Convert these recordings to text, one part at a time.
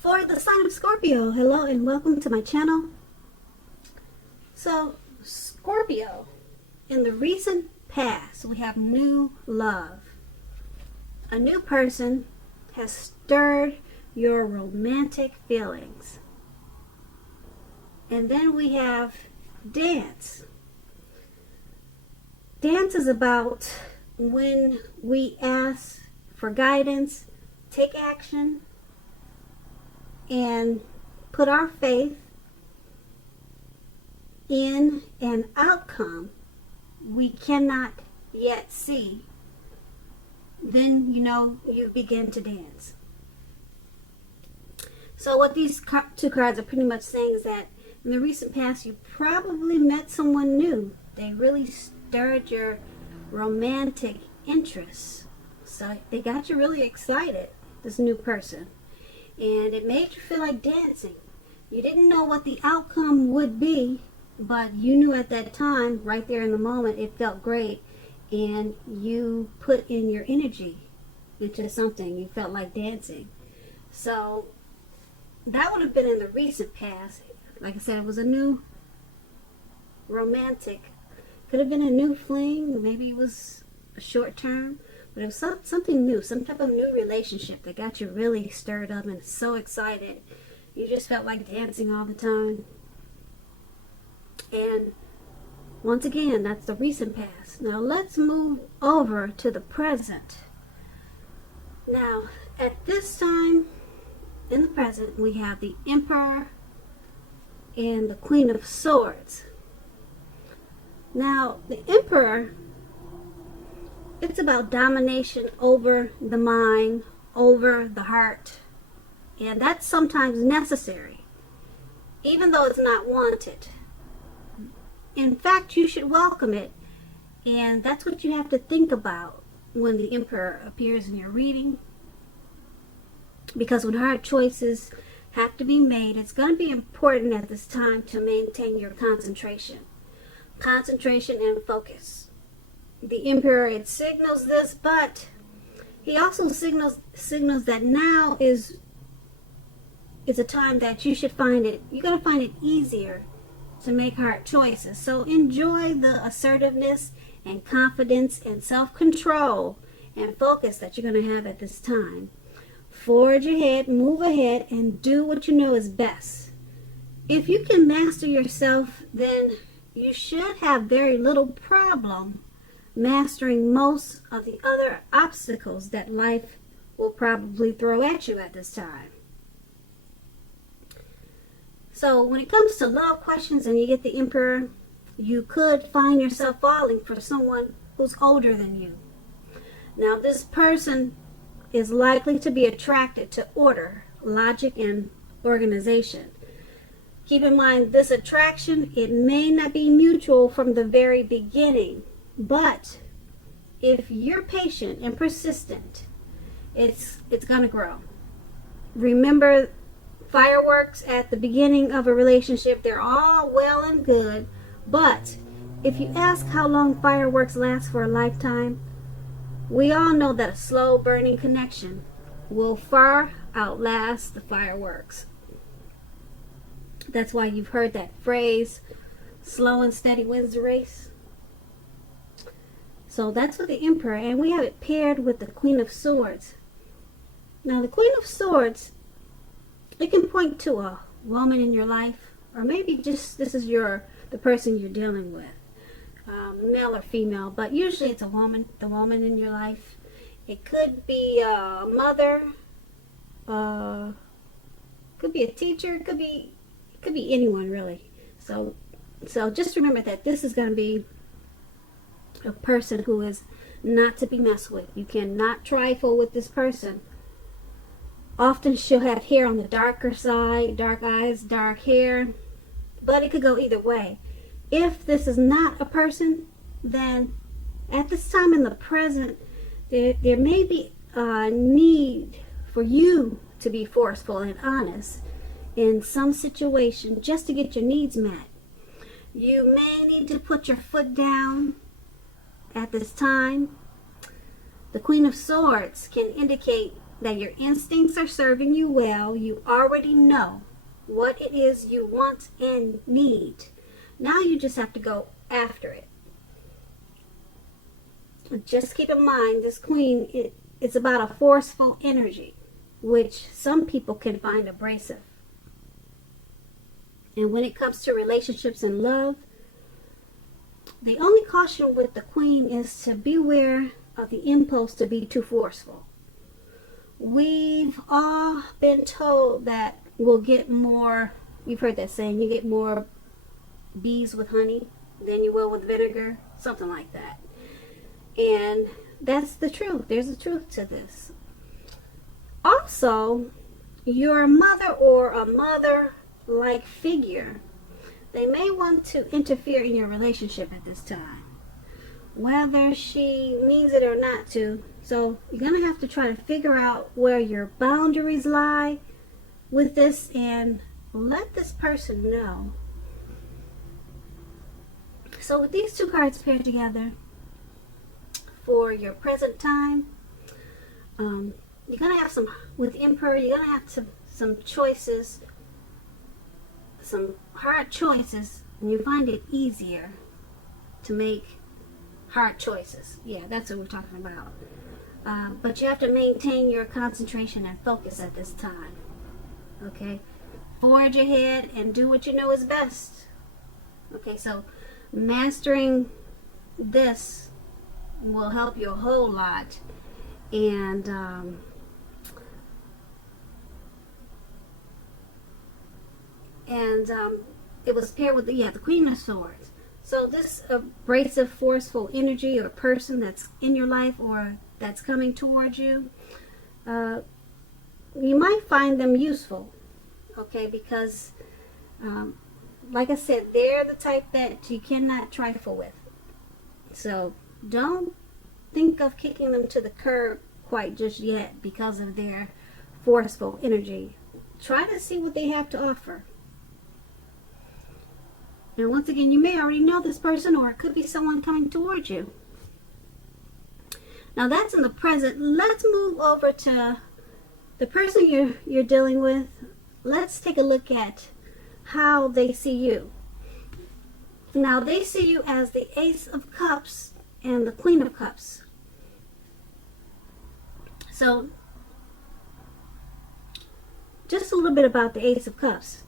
For the sign of Scorpio, hello and welcome to my channel. So, Scorpio, in the recent past, we have new love. A new person has stirred your romantic feelings. And then we have dance. Dance is about when we ask for guidance, take action, and put our faith in an outcome we cannot yet see. Then you begin to dance. So what these two cards are pretty much saying is that in the recent past you probably met someone new. They really stirred your romantic interest. So they got you really excited, this new person. And it made you feel like dancing. You didn't know what the outcome would be, but you knew at that time, right there in the moment, it felt great. And you put in your energy into something. You felt like dancing. So that would have been in the recent past. Like I said, it was a new romantic. Could have been a new fling. Maybe it was a short term. But it was something new, some type of new relationship that got you really stirred up and so excited. You just felt like dancing all the time. And once again, that's the recent past. Now let's move over to the present. Now, at this time, in the present, we have the Emperor and the Queen of Swords. Now, the Emperor, it's about domination over the mind, over the heart. And that's sometimes necessary, even though it's not wanted. In fact, you should welcome it. And that's what you have to think about when the Emperor appears in your reading. Because when hard choices have to be made, it's going to be important at this time to maintain your concentration. Concentration and focus. The Emperor, it signals this, but he also signals that now is a time that you're going to find it easier to make hard choices. So enjoy the assertiveness and confidence and self-control and focus that you're going to have at this time. Forge ahead, move ahead, and do what you know is best. If you can master yourself, then you should have very little problem mastering most of the other obstacles that life will probably throw at you at this time. So when it comes to love questions and you get the Emperor, you could find yourself falling for someone who's older than you. Now this person is likely to be attracted to order, logic, and organization. Keep in mind, this attraction, it may not be mutual from the very beginning. But if you're patient and persistent, it's going to grow. Remember, fireworks at the beginning of a relationship, they're all well and good. But if you ask how long fireworks last for a lifetime, we all know that a slow burning connection will far outlast the fireworks. That's why you've heard that phrase, slow and steady wins the race. So that's with the Emperor, and we have it paired with the Queen of Swords. Now the Queen of Swords, it can point to a woman in your life, or maybe just this is the person you're dealing with, male or female, but usually it's a woman, the woman in your life. It could be a mother, could be a teacher, it could be anyone really. So just remember that this is going to be a person who is not to be messed with. You cannot trifle with this person. Often she'll have hair on the darker side, dark eyes, dark hair, but it could go either way. If this is not a person, then at this time in the present, there may be a need for you to be forceful and honest in some situation just to get your needs met. You may need to put your foot down at this time. The Queen of Swords can indicate that your instincts are serving you well. You already know what it is you want and need. Now you just have to go after it. Just keep in mind, this queen, it's about a forceful energy, which some people can find abrasive. And when it comes to relationships and love, the only caution with the queen is to beware of the impulse to be too forceful. We've all been told that we'll get more, you've heard that saying, you get more bees with honey than you will with vinegar, something like that. And that's the truth. There's a truth to this. Also, your mother or a mother-like figure, they may want to interfere in your relationship at this time, whether she means it or not to. So you're going to have to try to figure out where your boundaries lie with this and let this person know. So with these two cards paired together for your present time, you're going to have some, with Emperor, you're going to have some choices, some hard choices, and you find it easier to make hard choices. Yeah, that's what we're talking about. But you have to maintain your concentration and focus at this time. Okay? Forge ahead and do what you know is best. Okay, so mastering this will help you a whole lot. And it was paired with the Queen of Swords. So this abrasive, forceful energy or person that's in your life or that's coming towards you, you might find them useful, okay? Because, like I said, they're the type that you cannot trifle with. So don't think of kicking them to the curb quite just yet because of their forceful energy. Try to see what they have to offer. And once again, you may already know this person, or it could be someone coming towards you. Now that's in the present. Let's move over to the person you're dealing with. Let's take a look at how they see you. Now they see you as the Ace of Cups and the Queen of Cups. So just a little bit about the Ace of Cups.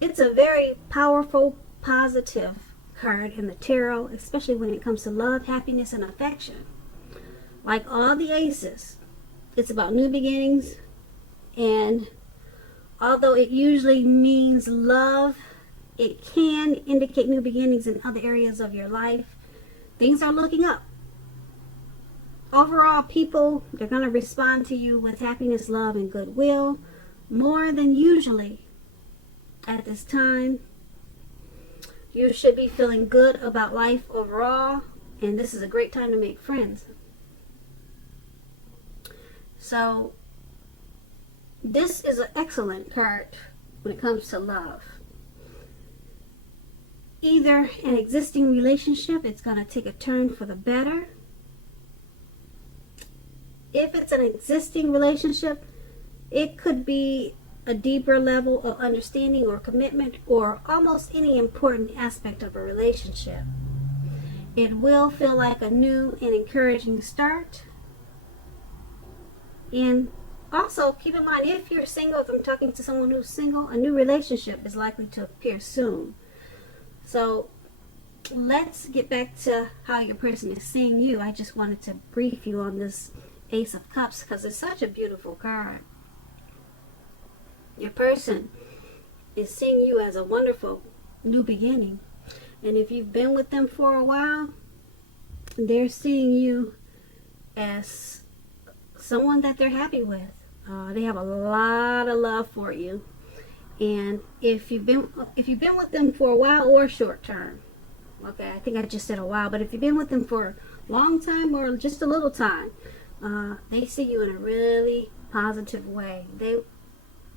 It's a very powerful, positive card in the tarot, especially when it comes to love, happiness, and affection. Like all the aces, it's about new beginnings, and although it usually means love, it can indicate new beginnings in other areas of your life. Things are looking up. Overall, people, they're going to respond to you with happiness, love, and goodwill more than usually at this time. You should be feeling good about life overall, and this is a great time to make friends. So this is an excellent card when it comes to love. Either an existing relationship, it's going to take a turn for the better. If it's an existing relationship, it could be a deeper level of understanding or commitment or almost any important aspect of a relationship. It will feel like a new and encouraging start. And also keep in mind, if you're single, if I'm talking to someone who's single, a new relationship is likely to appear soon. So let's get back to how your person is seeing you. I just wanted to brief you on this Ace of Cups because it's such a beautiful card. Your person is seeing you as a wonderful new beginning. And if you've been with them for a while, they're seeing you as someone that they're happy with. They have a lot of love for you. And if you've been with them for a while or short term, okay, I think I just said a while, but if you've been with them for a long time or just a little time, they see you in a really positive way. The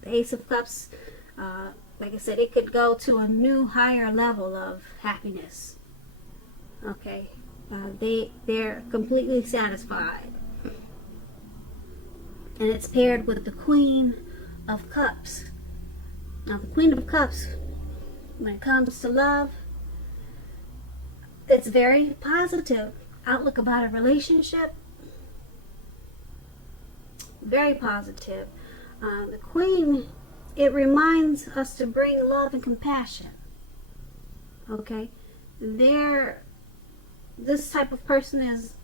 Ace of Cups, like I said, it could go to a new, higher level of happiness. Okay, they're completely satisfied. And it's paired with the Queen of Cups. Now, the Queen of Cups, when it comes to love, it's very positive outlook about a relationship. Very positive. The Queen, it reminds us to bring love and compassion. Okay? This type of person is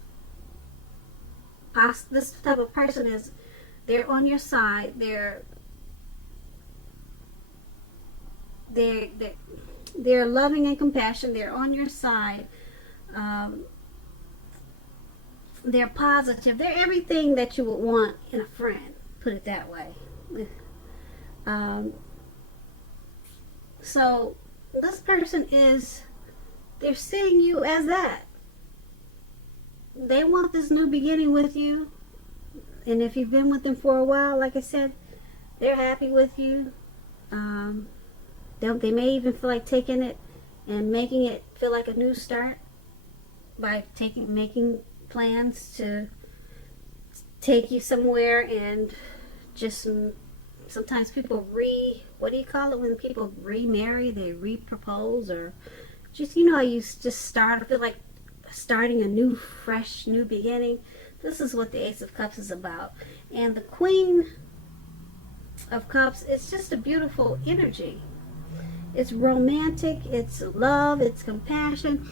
they're on your side. They're loving and compassion. They're on your side. They're positive. They're everything that you would want in a friend. Put it that way. So this person they're seeing you as that. They want this new beginning with you. And if you've been with them for a while, like I said, they're happy with you. They may even feel like taking it and making it feel like a new start by making plans to take you somewhere, and just sometimes people what do you call it when people remarry? They repropose, or just, how you just feel like starting a fresh new beginning. This is what the Ace of Cups is about. And the Queen of Cups, it's just a beautiful energy. It's romantic, it's love, it's compassion.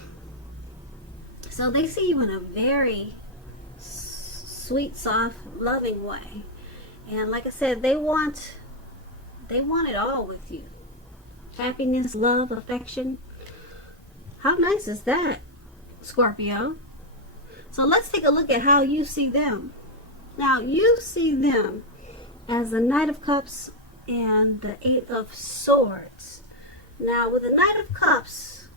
So they see you in a very sweet, soft, loving way. And like I said, they want it all with you. Happiness, love, affection. How nice is that, Scorpio? So let's take a look at how you see them. Now, you see them as the Knight of Cups and the Eight of Swords. Now, with the Knight of Cups,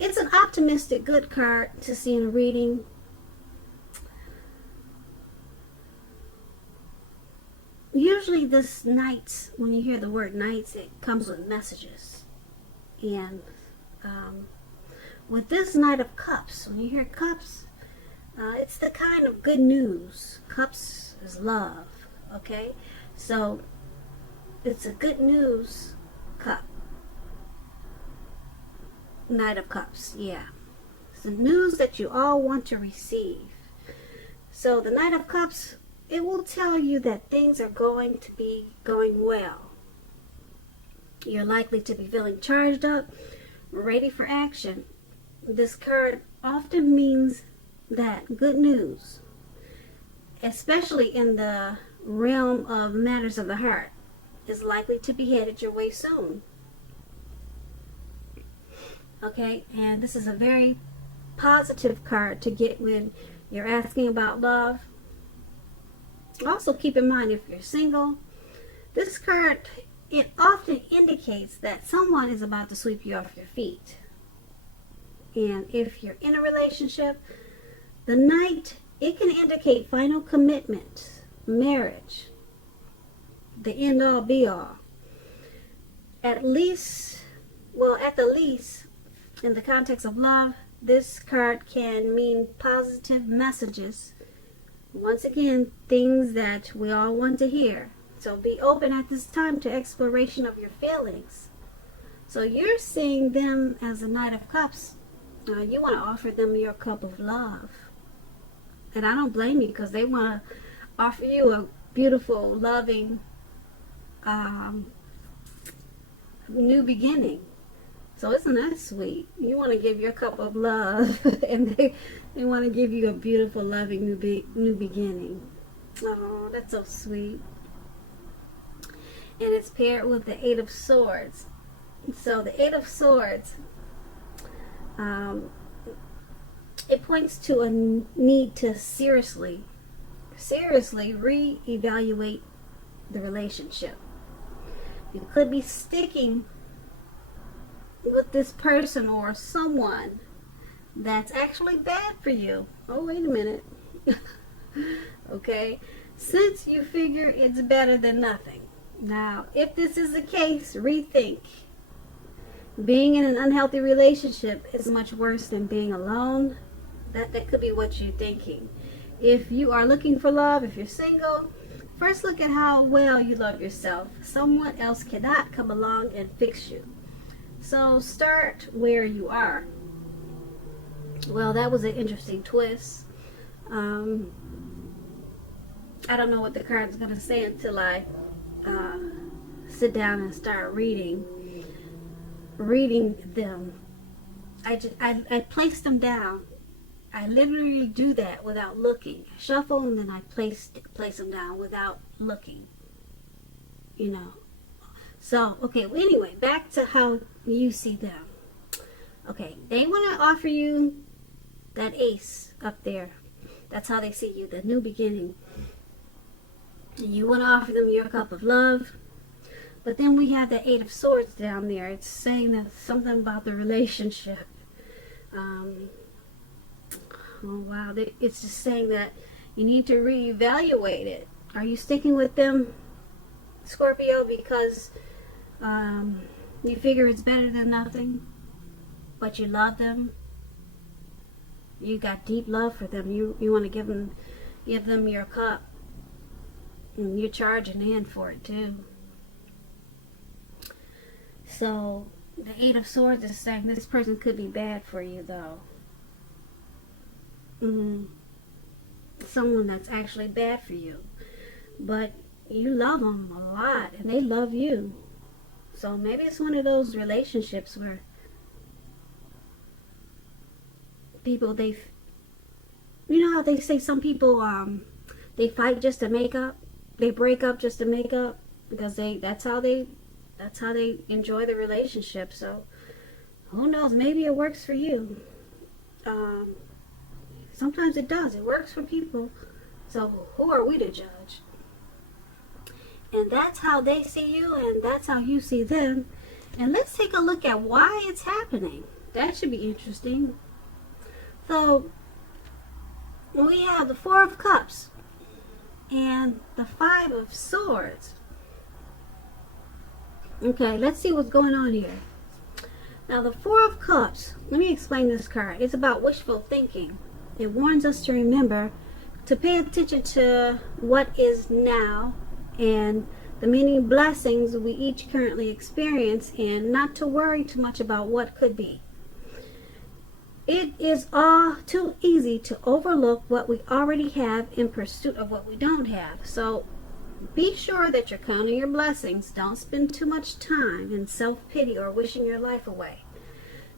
it's an optimistic, good card to see in a reading. Usually this Knights, when you hear the word Knights, it comes with messages. And with this Knight of Cups, when you hear Cups, it's the kind of good news. Cups is love, okay? So it's a good news cup. Knight of Cups, yeah. It's the news that you all want to receive. So the Knight of Cups, it will tell you that things are going to be going well. You're likely to be feeling charged up, ready for action. This card often means that good news, especially in the realm of matters of the heart, is likely to be headed your way soon. Okay, and this is a very positive card to get when you're asking about love. Also keep in mind, if you're single, this card, it often indicates that someone is about to sweep you off your feet. And if you're in a relationship, the Knight, it can indicate final commitment, marriage, the end all be all. At the least, in the context of love, this card can mean positive messages. Once again, things that we all want to hear. So be open at this time to exploration of your feelings. So you're seeing them as a Knight of Cups. You want to offer them your cup of love. And I don't blame you, because they want to offer you a beautiful, loving, new beginning. So isn't that sweet? You want to give your cup of love, and they want to give you a beautiful, loving new beginning. Oh, that's so sweet. And it's paired with the Eight of Swords. So the Eight of Swords, it points to a need to seriously reevaluate the relationship. You could be sticking with this person or someone that's actually bad for you. Oh, wait a minute. Okay, since you figure it's better than nothing. Now, if this is the case, rethink. Being in an unhealthy relationship is much worse than being alone. That could be what you're thinking. If you are looking for love, if you're single, first look at how well you love yourself. Someone else cannot come along and fix you. So start where you are. Well, that was an interesting twist. I don't know what the card's going to say until I sit down and start reading them. I place them down. I literally do that without looking. I shuffle and then I place them down without looking. You know. So, okay, well, anyway, back to how you see them. Okay, they want to offer you that ace up there. That's how they see you, the new beginning. You want to offer them your cup of love. But then we have the Eight of Swords down there. It's saying that something about the relationship. Oh, wow. It's just saying that you need to reevaluate it. Are you sticking with them, Scorpio, because you figure it's better than nothing, but you love them? You got deep love for them. You want to give them your cup. And you're charging in for it, too. So, the Eight of Swords is saying this person could be bad for you, though. Someone that's actually bad for you. But you love them a lot, and they love you. So maybe it's one of those relationships where people, you know how they say some people, they fight just to make up? They break up just to make up? Because that's how they enjoy the relationship. So who knows, maybe it works for you. Sometimes it does. It works for people. So who are we to judge? And that's how they see you, and that's how you see them. And let's take a look at why it's happening. That should be interesting. So we have the Four of Cups and the Five of Swords. Okay, let's see what's going on here. Now the Four of Cups, let me explain this card. It's about wishful thinking. It warns us to remember to pay attention to what is now and the many blessings we each currently experience, and not to worry too much about what could be. It is all too easy to overlook what we already have in pursuit of what we don't have. So be sure that you're counting your blessings. Don't spend too much time in self-pity or wishing your life away.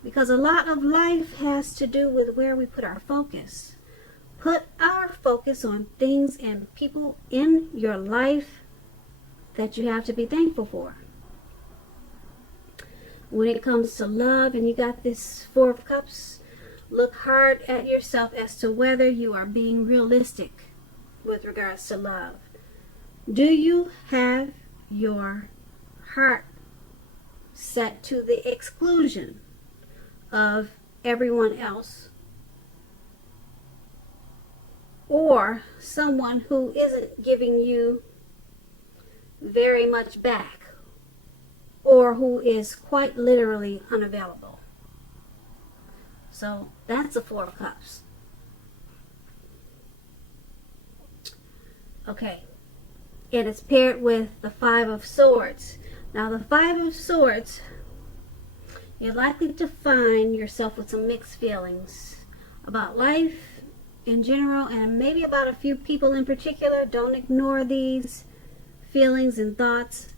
Because a lot of life has to do with where we put our focus. Put our focus on things and people in your life that you have to be thankful for. When it comes to love and you got this Four of Cups, look hard at yourself as to whether you are being realistic with regards to love. Do you have your heart set to the exclusion of everyone else, or someone who isn't giving you very much back, or who is quite literally unavailable? So that's the Four of Cups. Okay, and it's paired with the Five of Swords. Now the Five of Swords, you're likely to find yourself with some mixed feelings about life in general, and maybe about a few people in particular. Don't ignore these feelings and thoughts,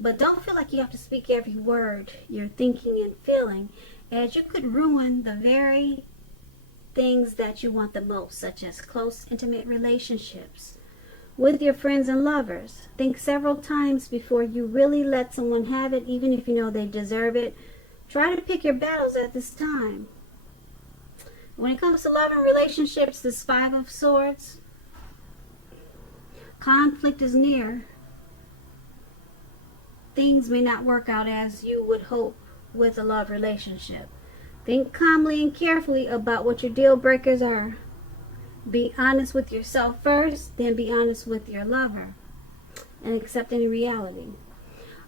but don't feel like you have to speak every word you're thinking and feeling, as you could ruin the very things that you want the most, such as close, intimate relationships with your friends and lovers. Think several times before you really let someone have it, even if you know they deserve it. Try to pick your battles at this time. When it comes to love and relationships, this Five of Swords, conflict is near. Things may not work out as you would hope with a love relationship. Think calmly and carefully about what your deal breakers are. Be honest with yourself first, then be honest with your lover, and accept any reality.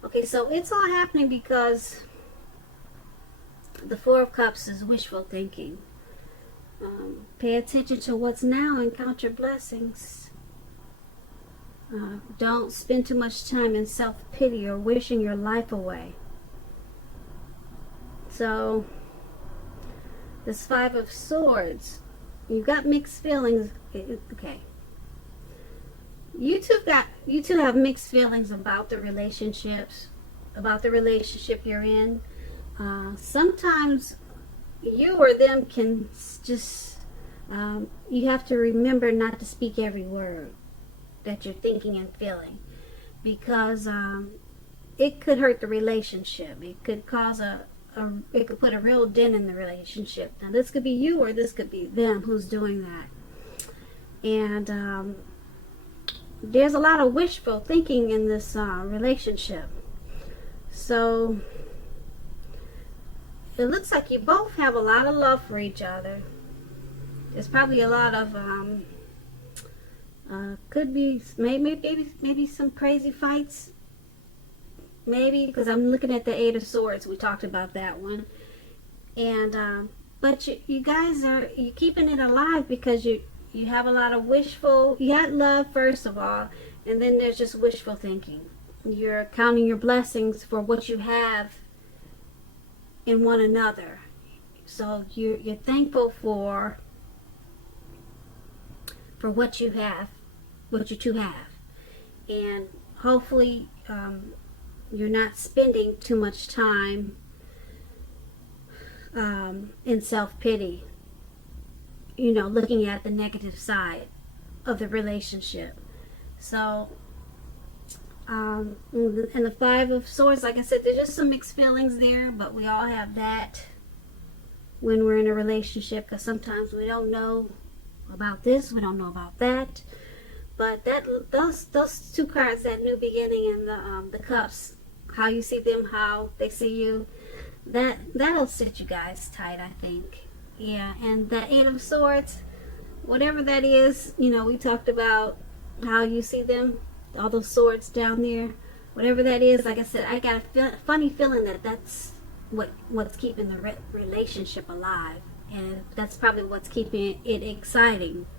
Okay, so it's all happening because the Four of Cups is wishful thinking. Pay attention to what's now and count your blessings. Don't spend too much time in self-pity or wishing your life away. So, this Five of Swords, you've got mixed feelings. Okay. You two have mixed feelings about the relationships, about the relationship you're in. Sometimes you or them can just, you have to remember not to speak every word that you're thinking and feeling, because it could hurt the relationship. It could cause it could put a real dent in the relationship. Now, this could be you or this could be them who's doing that. And there's a lot of wishful thinking in this relationship. So it looks like you both have a lot of love for each other. There's probably a lot of could be maybe some crazy fights. Maybe, because I'm looking at the Eight of Swords. We talked about that one. And but you guys are keeping it alive because you have a lot of wishful. You got love first of all, and then there's just wishful thinking. You're counting your blessings for what you have in one another. So you're thankful for what you have, what you two have, and hopefully you're not spending too much time in self-pity, looking at the negative side of the relationship. So and the Five of Swords, like I said, there's just some mixed feelings there, but we all have that when we're in a relationship, because sometimes we don't know about this, we don't know about that. But those two cards, that new beginning and the cups, how you see them, how they see you, that'll sit you guys tight, I think. Yeah, and the Eight of Swords, whatever that is, we talked about how you see them, all those swords down there, whatever that is. Like I said, I got a funny feeling that that's what's keeping the relationship alive, and that's probably what's keeping it exciting.